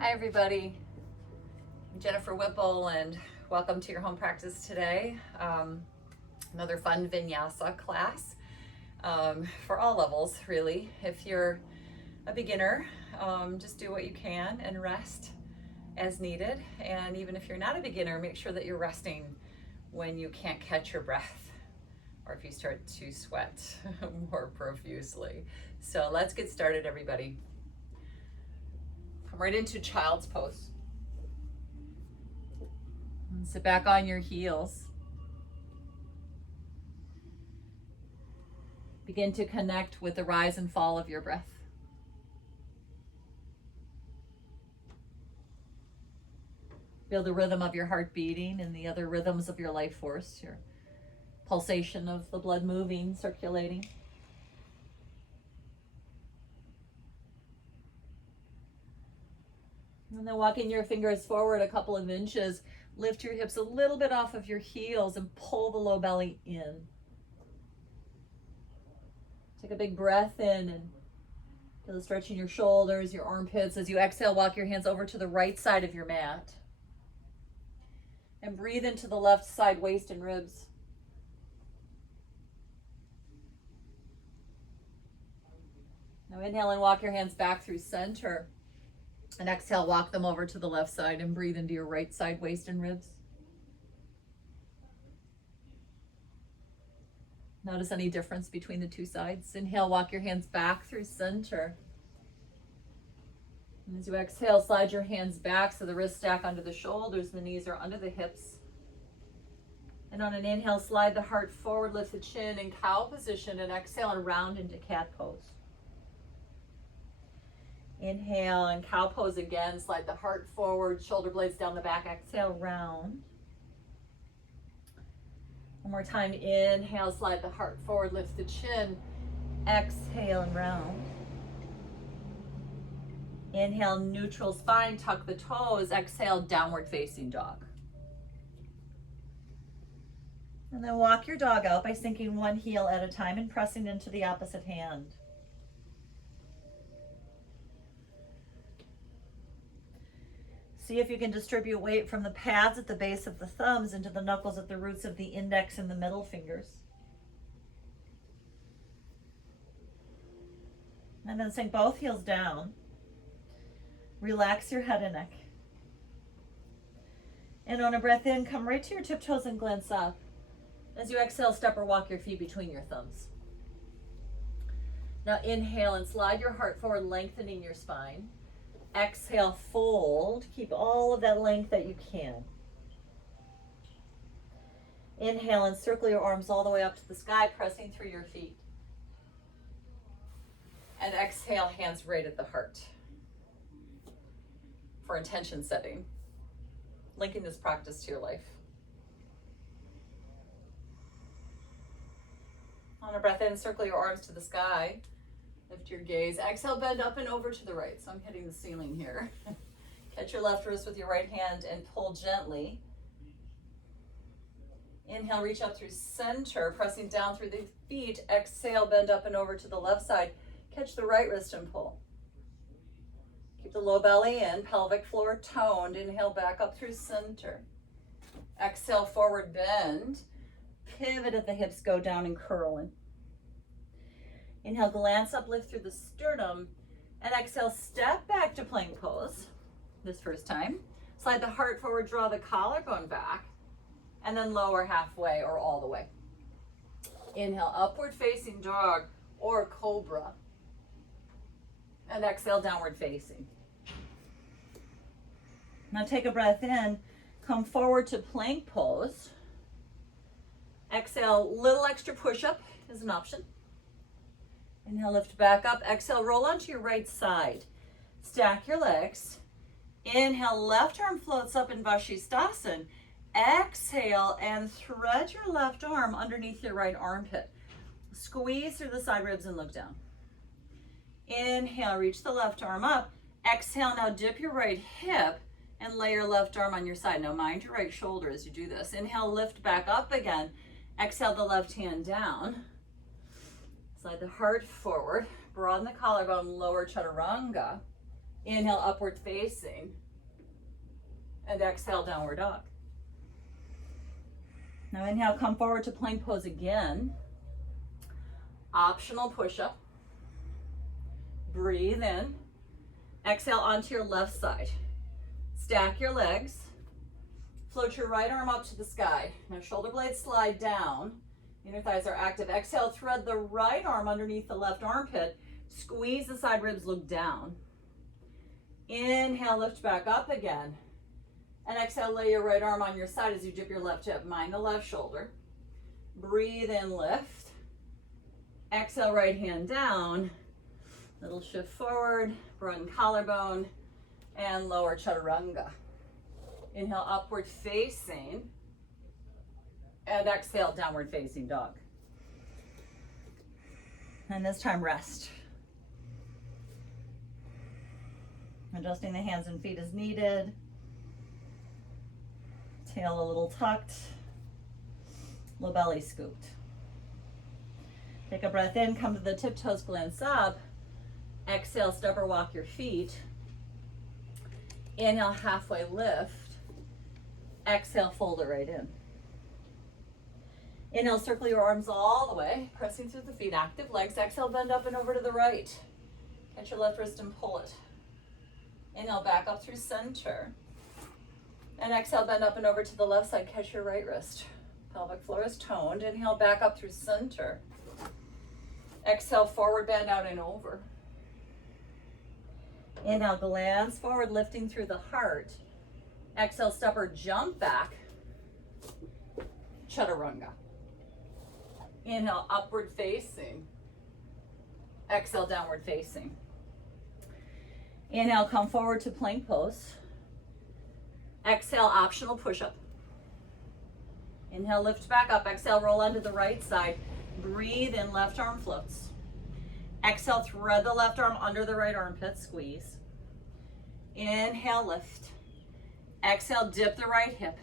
Hi everybody, I'm Jennifer Whipple and welcome to your home practice today. Another fun Vinyasa class for all levels really. If you're a beginner, just do what you can and rest as needed. And even if you're not a beginner, make sure that you're resting when you can't catch your breath or if you start to sweat more profusely. So let's get started, everybody. Come right into child's pose. And sit back on your heels. Begin to connect with the rise and fall of your breath. Feel the rhythm of your heart beating and the other rhythms of your life force, your pulsation of the blood moving, circulating. And then walking your fingers forward a couple of inches, lift your hips a little bit off of your heels and pull the low belly in. Take a big breath in and feel the stretch in your shoulders, your armpits. As you exhale, walk your hands over to the right side of your mat. And breathe into the left side, waist and ribs. Now inhale and walk your hands back through center. And exhale, walk them over to the left side and breathe into your right side, waist and ribs. Notice any difference between the two sides. Inhale, walk your hands back through center. And as you exhale, slide your hands back so the wrists stack under the shoulders, the knees are under the hips. And on an inhale, slide the heart forward, lift the chin in cow position, and exhale and round into cat pose. Inhale and cow pose again, slide the heart forward, shoulder blades down the back, exhale, round. One more time, inhale, slide the heart forward, lift the chin, exhale and round. Inhale, neutral spine, tuck the toes, exhale, downward facing dog. And then walk your dog out by sinking one heel at a time and pressing into the opposite hand. See if you can distribute weight from the pads at the base of the thumbs into the knuckles at the roots of the index and the middle fingers. And then sink both heels down. Relax your head and neck. And on a breath in, come right to your tiptoes and glance up. As you exhale, step or walk your feet between your thumbs. Now inhale and slide your heart forward, lengthening your spine. Exhale, fold. Keep all of that length that you can. Inhale and circle your arms all the way up to the sky, pressing through your feet. And exhale, hands right at the heart. For intention setting, linking this practice to your life. On a breath in, circle your arms to the sky. Lift your gaze. Exhale, bend up and over to the right. So I'm hitting the ceiling here. Catch your left wrist with your right hand and pull gently. Inhale, reach up through center, pressing down through the feet. Exhale, bend up and over to the left side. Catch the right wrist and pull. Keep the low belly in, pelvic floor toned. Inhale, back up through center. Exhale, forward bend. Pivot at the hips, go down and curl in. Inhale, glance up, lift through the sternum, and exhale, step back to plank pose. This first time. Slide the heart forward, draw the collarbone back, and then lower halfway or all the way. Inhale, upward facing dog or cobra. And exhale, downward facing. Now take a breath in, come forward to plank pose. Exhale, little extra push-up is an option. Inhale, lift back up. Exhale, roll onto your right side. Stack your legs. Inhale, left arm floats up in Vashisthasana. Exhale, and thread your left arm underneath your right armpit. Squeeze through the side ribs and look down. Inhale, reach the left arm up. Exhale, now dip your right hip and lay your left arm on your side. Now mind your right shoulder as you do this. Inhale, lift back up again. Exhale, the left hand down. Slide the heart forward, broaden the collarbone, lower chaturanga. Inhale, upward facing. And exhale, downward dog. Now inhale, come forward to plank pose again. Optional push-up. Breathe in. Exhale onto your left side. Stack your legs. Float your right arm up to the sky. Now shoulder blades slide down. Inner thighs are active. Exhale, thread the right arm underneath the left armpit. Squeeze the side ribs, look down. Inhale, lift back up again. And exhale, lay your right arm on your side as you dip your left hip. Mind the left shoulder. Breathe in, lift. Exhale, right hand down. Little shift forward, broaden collarbone, and lower chaturanga. Inhale, upward facing. And exhale, downward facing dog. And this time, rest. Adjusting the hands and feet as needed. Tail a little tucked. Low belly scooped. Take a breath in, come to the tiptoes, glance up. Exhale, step or walk your feet. Inhale, halfway lift. Exhale, fold it right in. Inhale, circle your arms all the way, pressing through the feet, active legs. Exhale, bend up and over to the right. Catch your left wrist and pull it. Inhale, back up through center. And exhale, bend up and over to the left side, catch your right wrist. Pelvic floor is toned. Inhale, back up through center. Exhale, forward bend out and over. Inhale, glance forward, lifting through the heart. Exhale, step or jump back. Chaturanga. Inhale, upward facing. Exhale, downward facing. Inhale, come forward to plank pose. Exhale, optional push-up. Inhale, lift back up. Exhale, roll onto the right side. Breathe in, left arm floats. Exhale, thread the left arm under the right armpit, squeeze. Inhale, lift. Exhale, dip the right hip.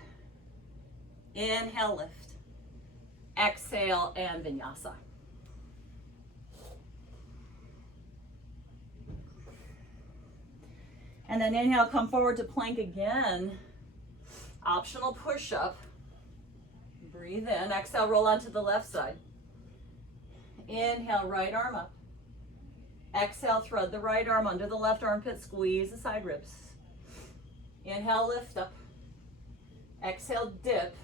Inhale, lift. Exhale, and vinyasa. And then inhale, come forward to plank again. Optional push-up. Breathe in. Exhale, roll onto the left side. Inhale, right arm up. Exhale, thread the right arm under the left armpit, squeeze the side ribs. Inhale, lift up. Exhale, dip.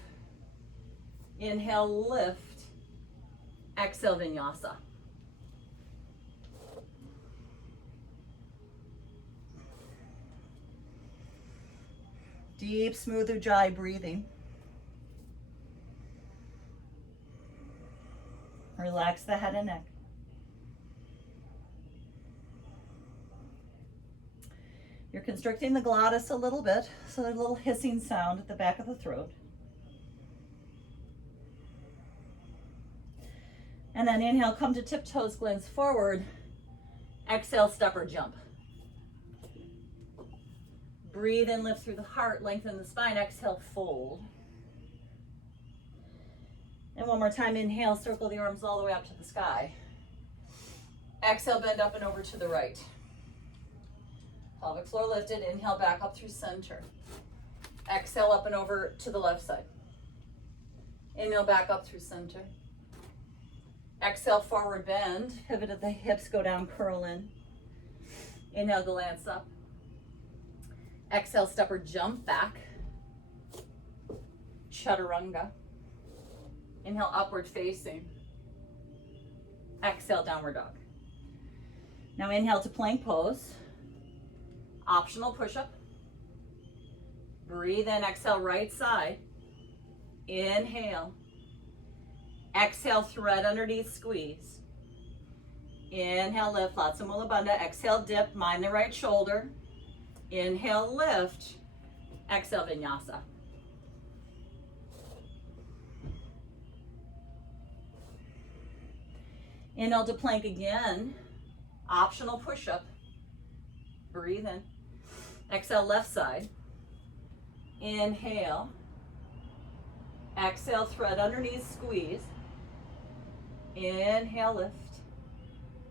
Inhale, lift. Exhale, vinyasa. Deep, smooth ujjayi breathing. Relax the head and neck. You're constricting the glottis a little bit, so there's a little hissing sound at the back of the throat. And then inhale, come to tiptoes, glance forward. Exhale, step or jump. Breathe in, lift through the heart, lengthen the spine. Exhale, fold. And one more time, inhale, circle the arms all the way up to the sky. Exhale, bend up and over to the right. Pelvic floor lifted. Inhale, back up through center. Exhale, up and over to the left side. Inhale, back up through center. Exhale, forward bend. Pivot at the hips, go down, curl in. Inhale, glance up. Exhale, step or jump back. Chaturanga. Inhale, upward facing. Exhale, downward dog. Now inhale to plank pose. Optional push-up. Breathe in, exhale, right side. Inhale. Exhale, thread underneath, squeeze. Inhale, lift, Latsa Mula Bandha. Exhale, dip, mind the right shoulder. Inhale, lift. Exhale, vinyasa. Inhale to plank again. Optional push-up. Breathe in. Exhale, left side. Inhale. Exhale, thread underneath, squeeze. Inhale, lift.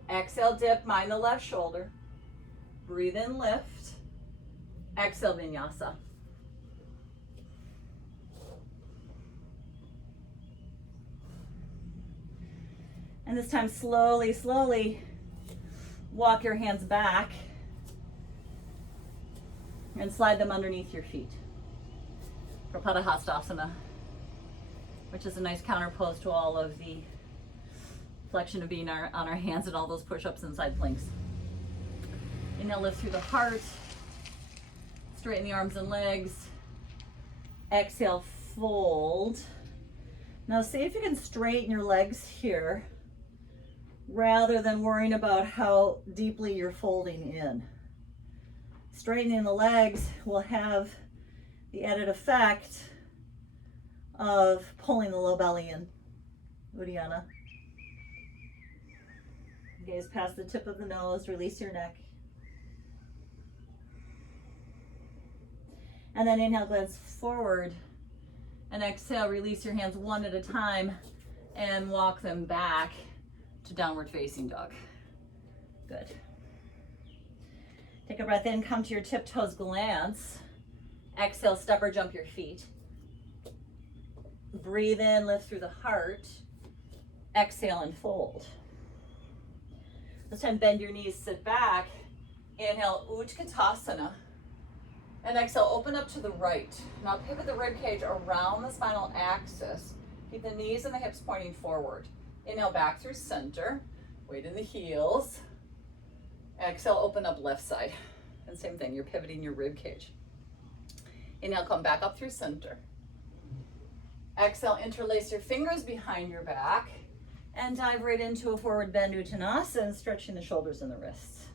Exhale, dip, mind the left shoulder. Breathe in, lift. Exhale, Vinyasa. And this time, slowly, slowly walk your hands back and slide them underneath your feet for Padahastasana, which is a nice counter pose to all of the flexion of being on our hands and all those push-ups and side planks. Inhale, lift through the heart. Straighten the arms and legs. Exhale, fold. Now see if you can straighten your legs here rather than worrying about how deeply you're folding in. Straightening the legs will have the added effect of pulling the low belly in. Uddiyana. Gaze past the tip of the nose, release your neck. And then inhale, glance forward. And exhale, release your hands one at a time and walk them back to downward facing dog. Good. Take a breath in, come to your tiptoes, glance. Exhale, step or jump your feet. Breathe in, lift through the heart. Exhale and fold. This time bend your knees, sit back. Inhale, Utkatasana. And exhale, open up to the right. Now pivot the rib cage around the spinal axis. Keep the knees and the hips pointing forward. Inhale, back through center. Weight in the heels. Exhale, open up left side. And same thing, you're pivoting your rib cage. Inhale, come back up through center. Exhale, interlace your fingers behind your back and dive right into a forward bend Uttanasana, stretching the shoulders and the wrists.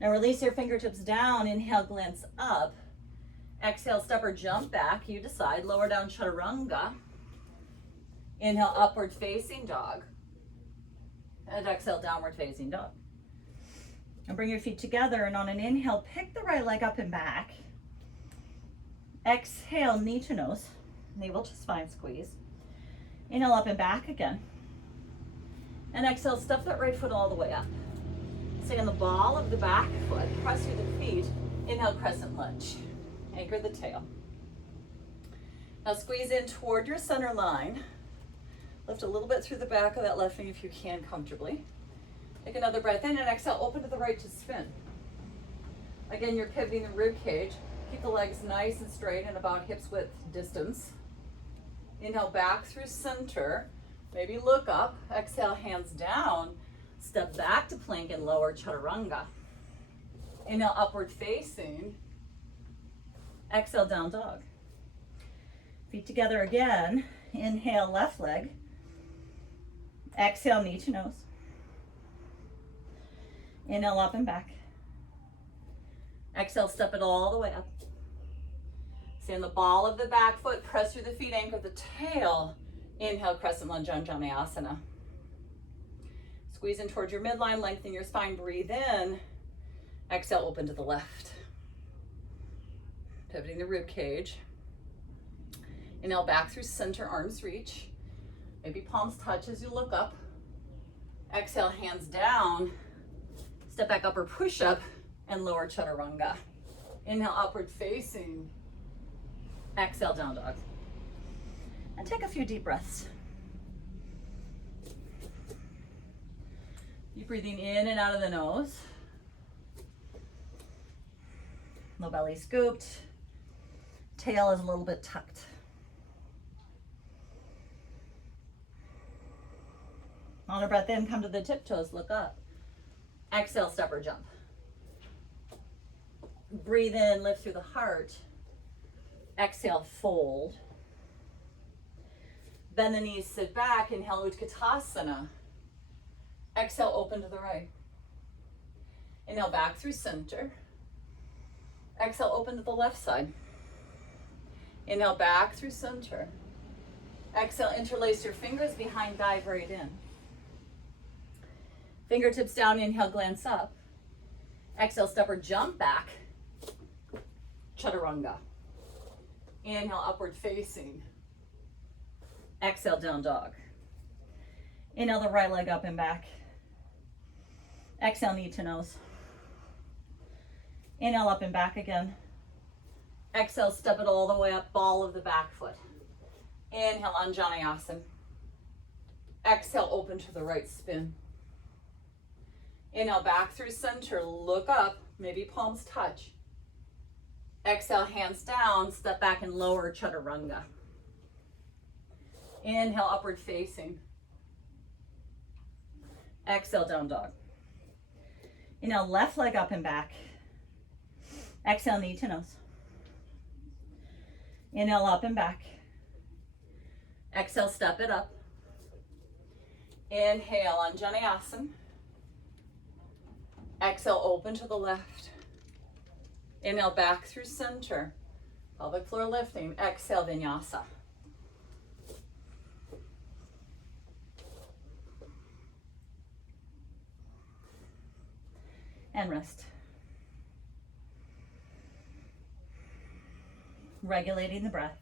Now release your fingertips down, inhale, glance up. Exhale, step or jump back, you decide. Lower down, chaturanga. Inhale, upward facing dog. And exhale, downward facing dog. And bring your feet together, and on an inhale, pick the right leg up and back. Exhale, knee to nose, navel to spine squeeze. Inhale, up and back again. And exhale, step that right foot all the way up. Stay on the ball of the back foot, press through the feet. Inhale, crescent lunge. Anchor the tail. Now squeeze in toward your center line. Lift a little bit through the back of that left knee if you can comfortably. Take another breath in and exhale, open to the right to spin. Again, you're pivoting the rib cage. Keep the legs nice and straight and about hips width distance. Inhale, back through center. Maybe look up. Exhale, hands down. Step back to plank and lower chaturanga. Inhale, upward facing. Exhale, down dog. Feet together again. Inhale, left leg. Exhale, knee to nose. Inhale, up and back. Exhale, step it all the way up. Stay on the ball of the back foot, press through the feet, anchor the tail. Inhale, crescent lunge, Anjaneyasana. Squeeze in towards your midline, lengthen your spine, breathe in. Exhale, open to the left. Pivoting the rib cage. Inhale, back through center, arms reach. Maybe palms touch as you look up. Exhale, hands down. Step back, upper push up and lower chaturanga. Inhale, upward facing. Exhale, down dog. And take a few deep breaths. Keep breathing in and out of the nose. Low belly scooped. Tail is a little bit tucked. On a breath in, come to the tiptoes, look up. Exhale, step or jump. Breathe in, lift through the heart. Exhale, fold. Bend the knees, sit back, inhale, Utkatasana. Exhale, open to the right. Inhale, back through center. Exhale, open to the left side. Inhale, back through center. Exhale, interlace your fingers behind, dive right in. Fingertips down, inhale, glance up. Exhale, step or jump back. Chaturanga. Inhale, upward facing. Exhale, down dog. Inhale, the right leg up and back. Exhale, knee to nose. Inhale, up and back again. Exhale, step it all the way up, ball of the back foot. Inhale, Anjaneyasana. Exhale, open to the right spin. Inhale, back through center, look up, maybe palms touch. Exhale, hands down, step back and lower chaturanga. Inhale, upward facing. Exhale, down dog. Inhale, left leg up and back. Exhale, knee to nose. Inhale, up and back. Exhale, step it up. Inhale, Anjaneyasana. Exhale, open to the left. Inhale, back through center. Pelvic floor lifting. Exhale, Vinyasa. And rest. Regulating the breath.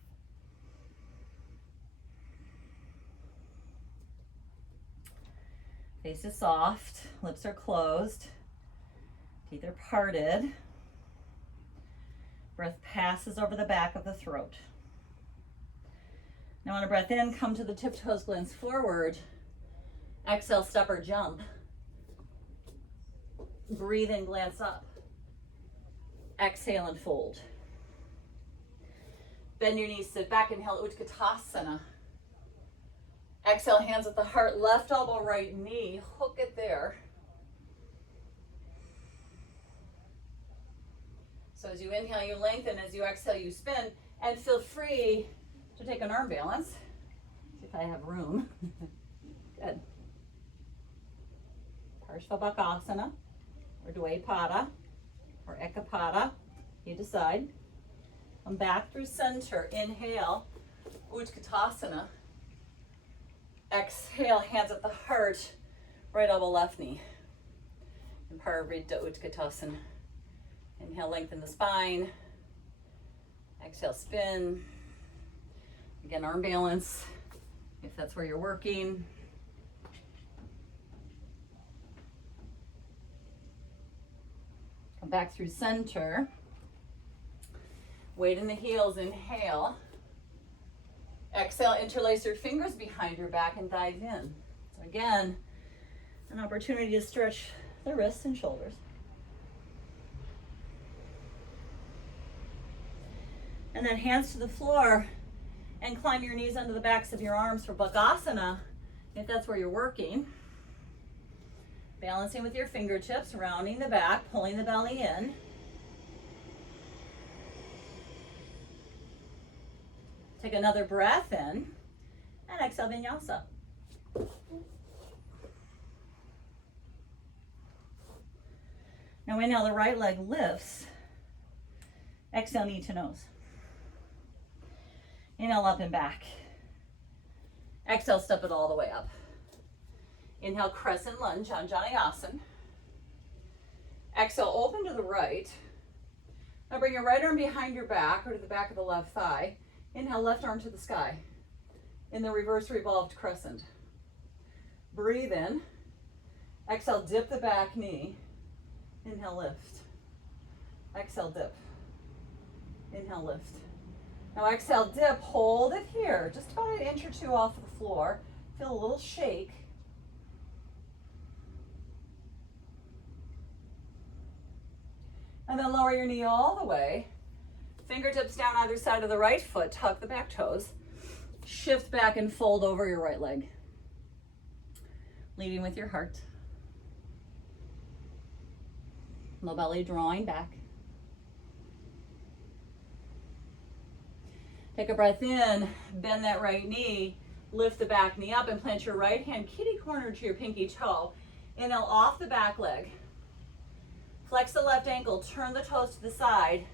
Face is soft, lips are closed, teeth are parted. Breath passes over the back of the throat. Now on a breath in, come to the tip toes, glance forward. Exhale, step or jump. Breathe in, glance up. Exhale and fold. Bend your knees, sit back, inhale, Utkatasana. Exhale, hands at the heart, left elbow, right knee, hook it there. So as you inhale, you lengthen, as you exhale, you spin, and feel free to take an arm balance. See if I have room. Good. Parshvabhakasana, or Dvaipada, or Ekapada, you decide. Come back through center, inhale, Utkatasana. Exhale, hands at the heart, right elbow, left knee. And Parivrtta Utkatasana. Inhale, lengthen the spine. Exhale, spin. Again, arm balance, if that's where you're working. Come back through center. Weight in the heels, inhale. Exhale, interlace your fingers behind your back and dive in. So again, an opportunity to stretch the wrists and shoulders. And then hands to the floor and climb your knees under the backs of your arms for Bakasana, if that's where you're working. Balancing with your fingertips, rounding the back, pulling the belly in. Take another breath in, and exhale, Vinyasa. Now inhale, the right leg lifts. Exhale, knee to nose. Inhale, up and back. Exhale, step it all the way up. Inhale, crescent lunge, Anjaneyasana. Exhale, open to the right. Now bring your right arm behind your back or to the back of the left thigh. Inhale, left arm to the sky in the reverse revolved crescent. Breathe in. Exhale, dip the back knee. Inhale, lift. Exhale, dip. Inhale, lift. Now exhale, dip, hold it here, just about an inch or two off the floor. Feel a little shake. And then lower your knee all the way. Fingertips down either side of the right foot, tuck the back toes. Shift back and fold over your right leg. Leading with your heart. Low belly drawing back. Take a breath in, bend that right knee, lift the back knee up and plant your right hand kitty corner to your pinky toe. Inhale off the back leg. Flex the left ankle, turn the toes to the side,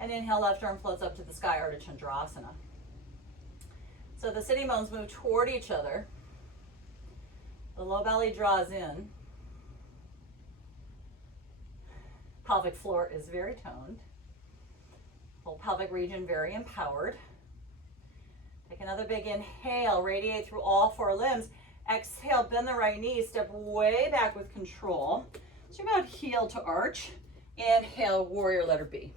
and inhale, left arm floats up to the sky, Ardha Chandrasana. So the sitting bones move toward each other. The low belly draws in. Pelvic floor is very toned. Whole pelvic region very empowered. Take another big inhale, radiate through all four limbs. Exhale, bend the right knee, step way back with control. So you're about heel to arch. Inhale, warrior letter B.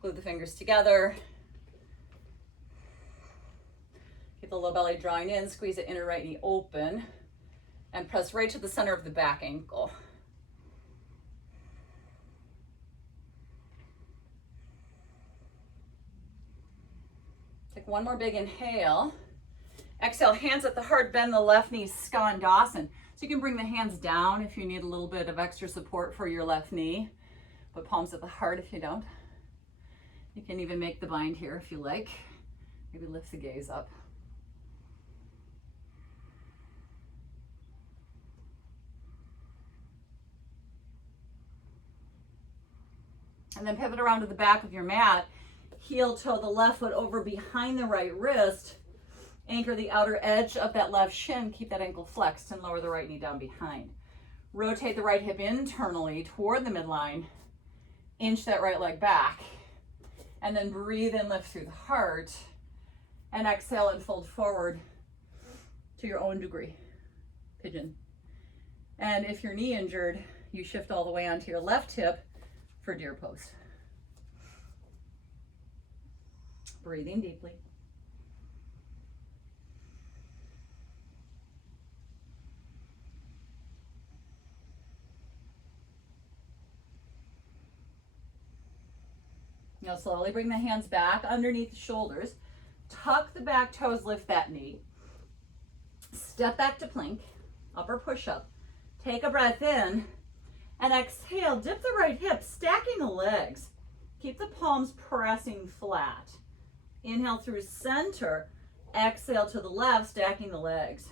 Glue the fingers together. Keep the low belly drawing in, squeeze the inner right knee open, and press right to the center of the back ankle. Take one more big inhale. Exhale, hands at the heart, bend the left knee, Skandasana. So you can bring the hands down if you need a little bit of extra support for your left knee, but palms at the heart if you don't. You can even make the bind here if you like. Maybe lift the gaze up. And then pivot around to the back of your mat. Heel toe the left foot over behind the right wrist. Anchor the outer edge of that left shin. Keep that ankle flexed and lower the right knee down behind. Rotate the right hip internally toward the midline. Inch that right leg back. And then breathe in, lift through the heart. And exhale and fold forward to your own degree. Pigeon. And if you're knee injured, you shift all the way onto your left hip for deer pose. Breathing deeply. Now slowly bring the hands back underneath the shoulders. Tuck the back toes, lift that knee. Step back to plank, upper push-up. Take a breath in and exhale. Dip the right hip, stacking the legs. Keep the palms pressing flat. Inhale through center. Exhale to the left, stacking the legs.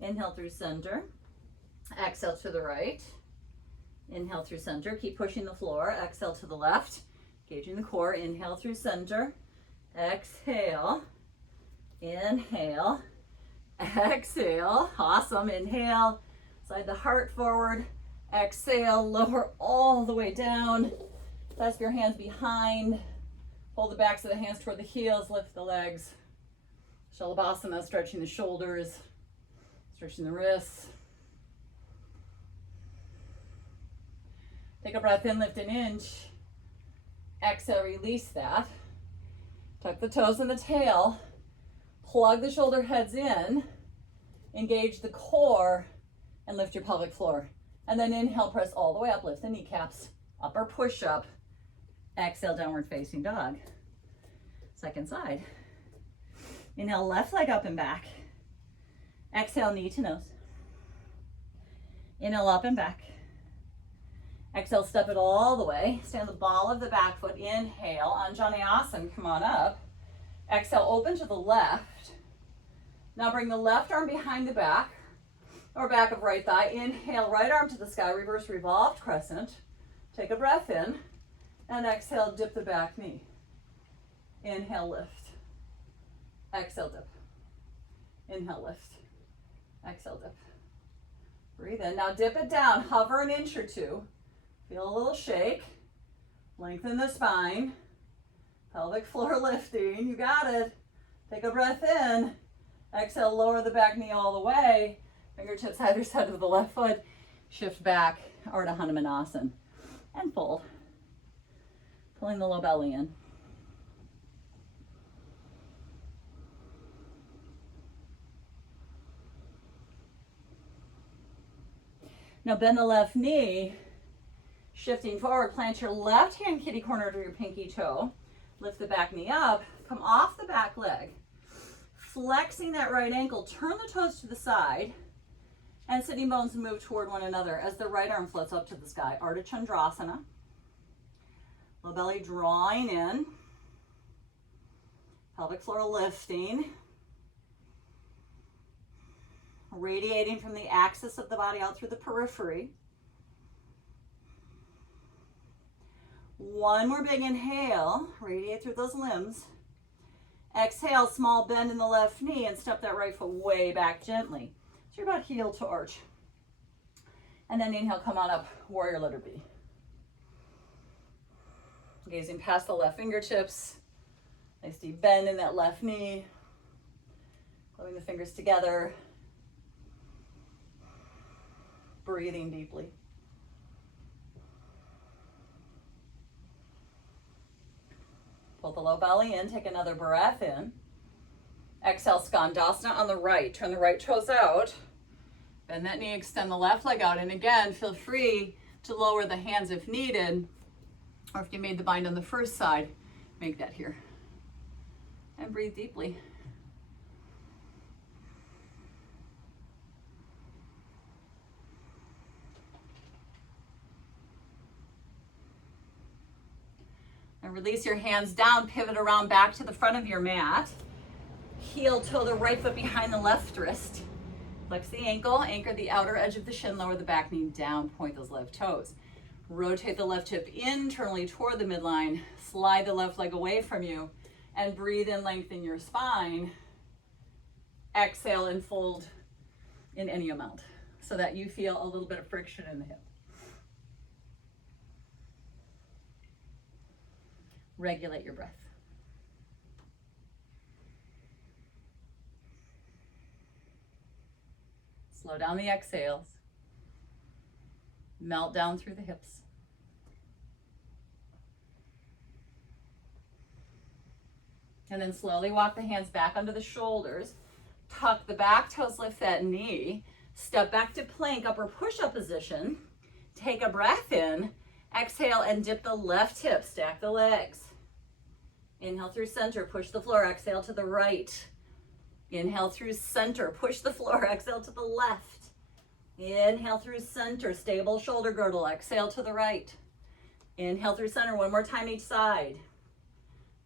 Inhale through center. Exhale to the right. Inhale through center. Keep pushing the floor. Exhale to the left. Engaging the core. Inhale through center. Exhale. Inhale. Exhale. Awesome. Inhale. Slide the heart forward. Exhale. Lower all the way down. Clasp your hands behind. Hold the backs of the hands toward the heels. Lift the legs. Shalabhasana, stretching the shoulders. Stretching the wrists. Take a breath in, lift an inch. Exhale, release that. Tuck the toes in the tail. Plug the shoulder heads in. Engage the core and lift your pelvic floor. And then inhale, press all the way up, lift the kneecaps. Upper push up. Exhale, downward facing dog. Second side. Inhale, left leg up and back. Exhale, knee to nose. Inhale, up and back. Exhale, step it all the way. Stand the ball of the back foot. Inhale, Anjaneyasana, come on up. Exhale, open to the left. Now bring the left arm behind the back, or back of right thigh. Inhale, right arm to the sky, reverse revolved crescent. Take a breath in, and exhale, dip the back knee. Inhale, lift. Exhale, dip. Inhale, lift. Exhale, dip. Breathe in. Now dip it down. Hover an inch or two. Feel a little shake. Lengthen the spine. Pelvic floor lifting. You got it. Take a breath in. Exhale, lower the back knee all the way. Fingertips either side of the left foot. Shift back, Ardha Hanumanasana. And fold. Pulling the low belly in. Now bend the left knee, shifting forward, plant your left hand kitty corner to your pinky toe, lift the back knee up, come off the back leg, flexing that right ankle, turn the toes to the side, and sitting bones move toward one another as the right arm floats up to the sky, Ardha Chandrasana. Low belly drawing in, pelvic floor lifting, radiating from the axis of the body out through the periphery. One more big inhale, radiate through those limbs. Exhale, small bend in the left knee and step that right foot way back gently. So you're about heel to arch. And then inhale, come on up, warrior letter B. Gazing past the left fingertips. Nice deep bend in that left knee. Gluing the fingers together. breathing deeply. Pull the low belly in, take another breath in. Exhale, Skandasana on the right. Turn the right toes out. Bend that knee, extend the left leg out. And again, feel free to lower the hands if needed. Or if you made the bind on the first side, make that here. And breathe deeply. And release your hands down, pivot around back to the front of your mat. Heel toe the right foot behind the left wrist. Flex the ankle, anchor the outer edge of the shin, lower the back knee down, point those left toes. Rotate the left hip internally toward the midline, slide the left leg away from you, and breathe in, lengthen your spine. Exhale and fold in any amount so that you feel a little bit of friction in the hip. Regulate your breath. Slow down the exhales. Melt down through the hips. And then slowly walk the hands back under the shoulders. Tuck the back toes, lift that knee. Step back to plank, upper push-up position. Take a breath in. Exhale and dip the left hip. Stack the legs. Inhale through center, push the floor. Exhale to the right. Inhale through center, push the floor. Exhale to the left. Inhale through center, stable shoulder girdle. Exhale to the right. Inhale through center, one more time each side.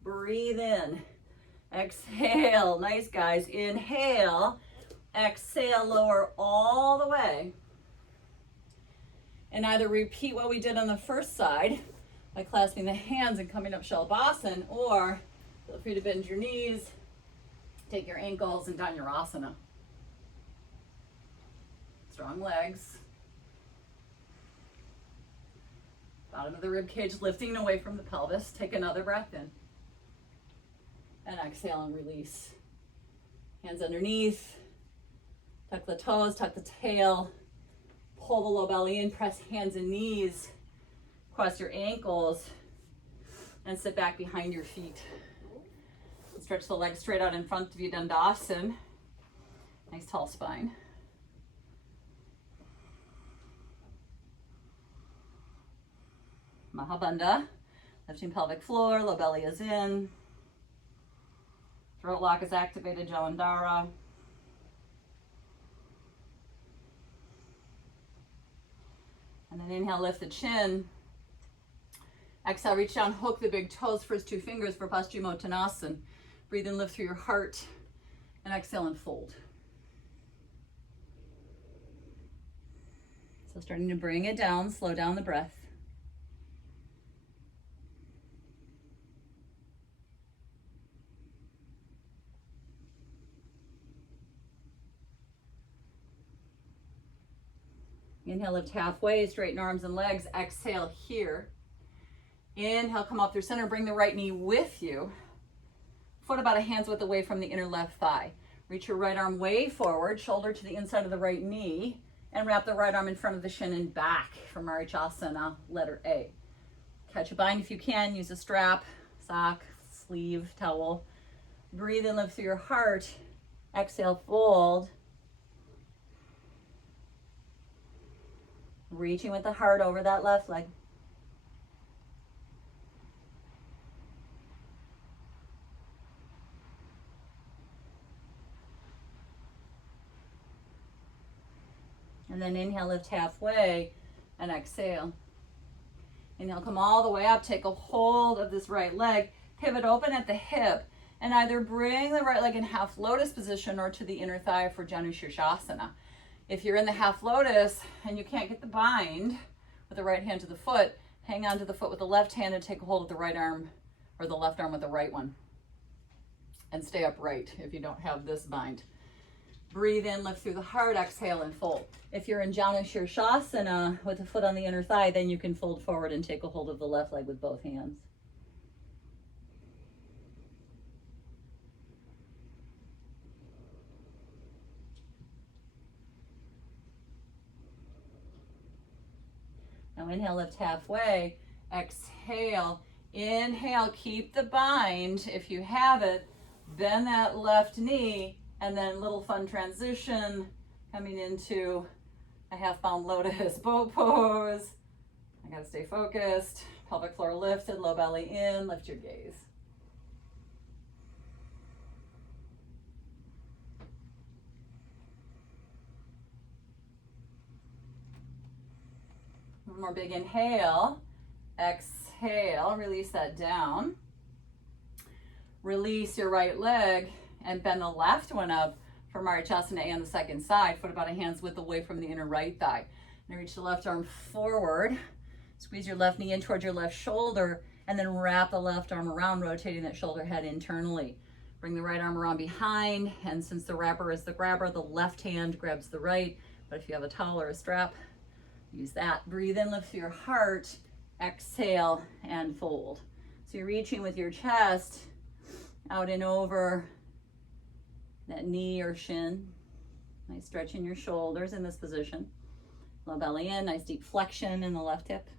Breathe in. Exhale, nice guys. Inhale, exhale, lower all the way. And either repeat what we did on the first side by clasping the hands and coming up Shalabhasana, or feel free to bend your knees, take your ankles and down your asana. Strong legs. Bottom of the rib cage lifting away from the pelvis. Take another breath in. And exhale and release. Hands underneath. Tuck the toes, tuck the tail. Pull the low belly in, press hands and knees. Cross your ankles. And sit back behind your feet. Stretch the legs straight out in front of you, Dandasana. Nice tall spine. Mahabandha. Lifting pelvic floor, low belly is in. Throat lock is activated, Jalandhara. And then inhale, lift the chin. Exhale, reach down, hook the big toes, first two fingers for Paschimottanasana. Breathe in, lift through your heart. And exhale and fold. So starting to bring it down, slow down the breath. Inhale, lift halfway, straighten arms and legs. Exhale here. Inhale, come up through center. Bring the right knee with you. Foot about a hand's width away from the inner left thigh. Reach your right arm way forward, shoulder to the inside of the right knee, and wrap the right arm in front of the shin and back for Marichasana, letter A. Catch a bind if you can. Use a strap, sock, sleeve, towel. Breathe in, lift through your heart. Exhale, fold. Reaching with the heart over that left leg. And then inhale, lift halfway, and exhale. Inhale, come all the way up, take a hold of this right leg, pivot open at the hip, and either bring the right leg in half lotus position or to the inner thigh for Janu Shirshasana. If you're in the half lotus and you can't get the bind with the right hand to the foot, hang on to the foot with the left hand and take a hold of the right arm or the left arm with the right one. And stay upright if you don't have this bind. Breathe in, lift through the heart, exhale and fold. If you're in Janu Shirshasana with the foot on the inner thigh, then you can fold forward and take a hold of the left leg with both hands. Now inhale, lift halfway. Exhale, inhale, keep the bind if you have it. Bend that left knee, and then little fun transition coming into a half bound lotus boat pose. I gotta stay focused. Pelvic floor lifted, low belly in, lift your gaze. One more big inhale. Exhale, release that down. Release your right leg and bend the left one up for Marichyasana and the second side. Foot about a hand's width away from the inner right thigh. Now reach the left arm forward. Squeeze your left knee in towards your left shoulder, and then wrap the left arm around, rotating that shoulder head internally. Bring the right arm around behind, and since the wrapper is the grabber, the left hand grabs the right. But if you have a towel or a strap, use that. Breathe in, lift your heart. Exhale and fold. So you're reaching with your chest out and over that knee or shin. Nice stretch in your shoulders in this position. Low belly in, nice deep flexion in the left hip.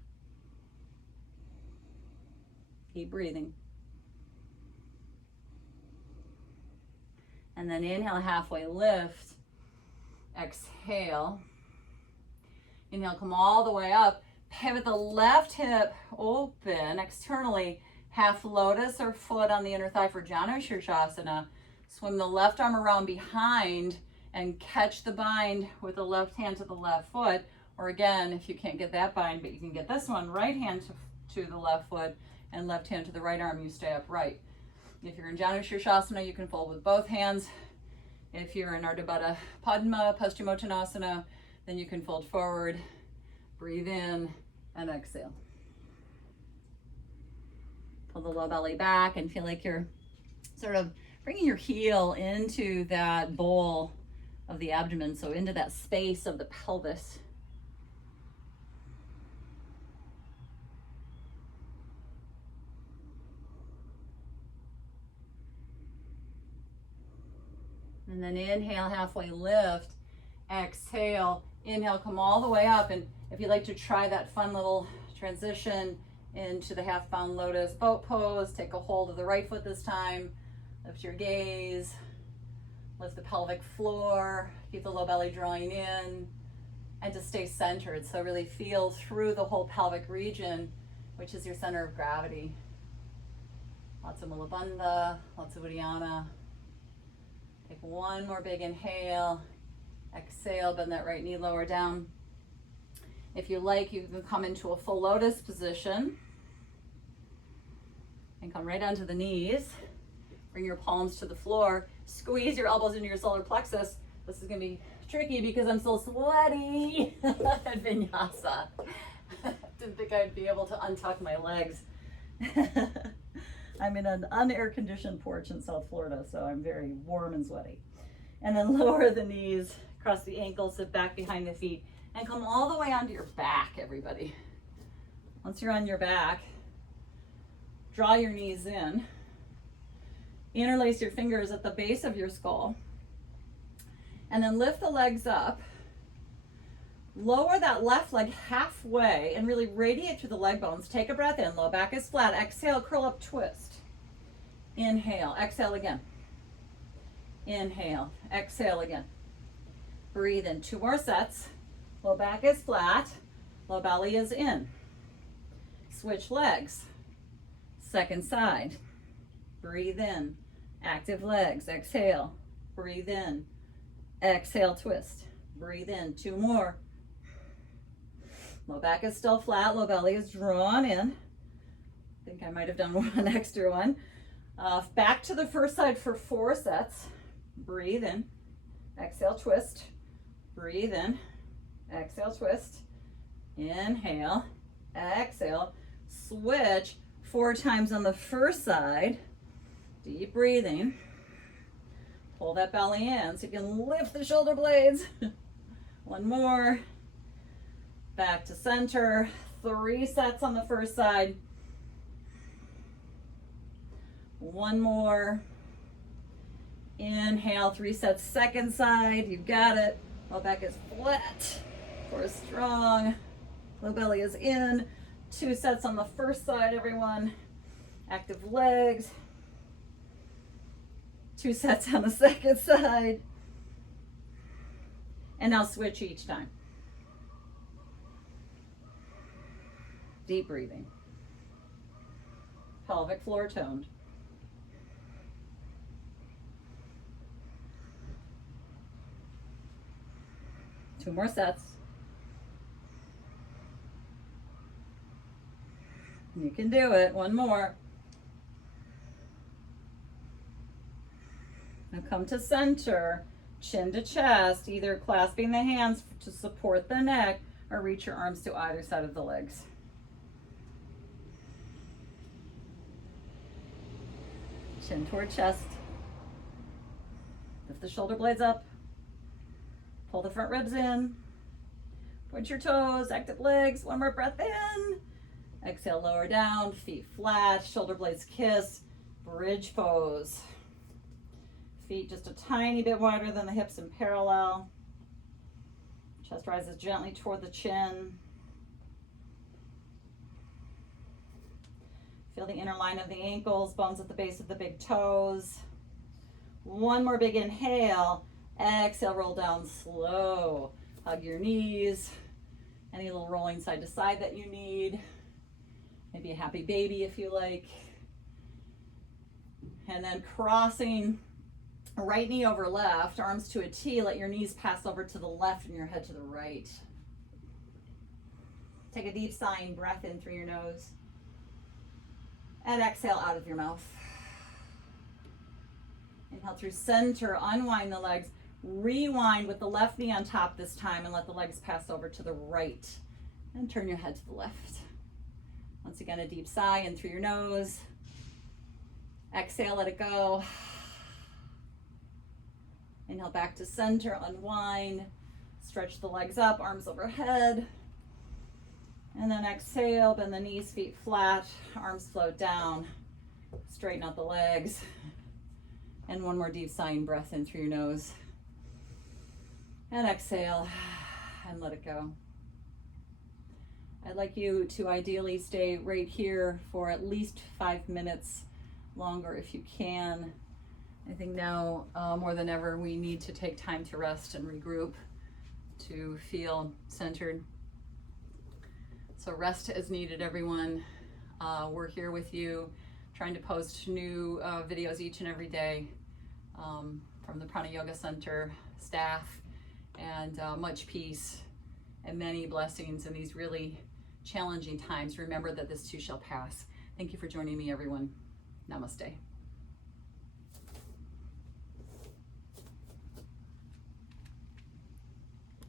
Keep breathing. And then inhale, halfway lift. Exhale. Inhale, come all the way up. Pivot the left hip open externally. Half lotus or foot on the inner thigh for Janu Shirshasana. Swim the left arm around behind and catch the bind with the left hand to the left foot. Or again, if you can't get that bind, but you can get this one, right hand to the left foot and left hand to the right arm, you stay upright. If you're in Janu Shirshasana, you can fold with both hands. If you're in Ardha Baddha Padma, Paschimottanasana, then you can fold forward, breathe in, and exhale. Pull the low belly back and feel like you're sort of bringing your heel into that bowl of the abdomen, so into that space of the pelvis. And then inhale, halfway lift. Exhale, inhale, come all the way up. And if you'd like to try that fun little transition into the half bound lotus boat pose, take a hold of the right foot this time. Lift your gaze. Lift the pelvic floor. Keep the low belly drawing in. And to stay centered. So really feel through the whole pelvic region, which is your center of gravity. Lots of Mula Bandha, lots of Uddiyana. Take one more big inhale. Exhale, bend that right knee lower down. If you like, you can come into a full lotus position and come right onto the knees. Bring your palms to the floor. Squeeze your elbows into your solar plexus. This is going to be tricky because I'm so sweaty at Vinyasa. Didn't think I'd be able to untuck my legs. I'm in an unair conditioned porch in South Florida, so I'm very warm and sweaty. And then lower the knees, cross the ankles, sit back behind the feet, and come all the way onto your back, everybody. Once you're on your back, draw your knees in. Interlace your fingers at the base of your skull. And then lift the legs up. Lower that left leg halfway and really radiate through the leg bones. Take a breath in, low back is flat. Exhale, curl up, twist. Inhale, exhale again. Inhale, exhale again. Breathe in, 2 more sets. Low back is flat, low belly is in. Switch legs. Second side. Breathe in, active legs. Exhale, breathe in. Exhale, twist. Breathe in, 2 more. Low back is still flat, low belly is drawn in. I think I might have done one extra one. Back to the first side for 4 sets. Breathe in. Exhale, twist. Breathe in. Exhale, twist. Inhale. Exhale. Switch 4 times on the first side. Deep breathing. Pull that belly in so you can lift the shoulder blades. 1 more. Back to center. 3 sets on the first side. 1 more. Inhale, 3 sets, second side. You got it. Low back is flat. Core is strong. Low belly is in. 2 sets on the first side, everyone. Active legs. 2 sets on the second side. And now switch each time. Deep breathing. Pelvic floor toned. Two more sets. You can do it. One more. Now come to center, chin to chest, either clasping the hands to support the neck or reach your arms to either side of the legs. Chin toward chest. Lift the shoulder blades up. Pull the front ribs in. Point your toes, active legs. One more breath in. Exhale, lower down, feet flat, shoulder blades kiss, bridge pose. Feet just a tiny bit wider than the hips and parallel. Chest rises gently toward the chin. Feel the inner line of the ankles, bones at the base of the big toes. One more big inhale. Exhale, roll down slow. Hug your knees. Any little rolling side to side that you need. Maybe a happy baby if you like. And then crossing right knee over left, arms to a T. Let your knees pass over to the left and your head to the right. Take a deep sighing breath in through your nose. And exhale out of your mouth. Inhale through center, unwind the legs. Rewind with the left knee on top this time and let the legs pass over to the right. And turn your head to the left. Once again, a deep sigh in through your nose. Exhale, let it go. Inhale back to center, unwind. Stretch the legs up, arms overhead. And then exhale, bend the knees, feet flat, arms float down. Straighten out the legs. And one more deep sighing breath in through your nose. And exhale, and let it go. I'd like you to ideally stay right here for at least 5 minutes longer if you can. I think now more than ever we need to take time to rest and regroup to feel centered. So rest is needed, everyone. We're here with you, trying to post new videos each and every day from the Prana Yoga Center staff, and much peace and many blessings in these really challenging times. Remember that this too shall pass. Thank you for joining me, everyone. Namaste.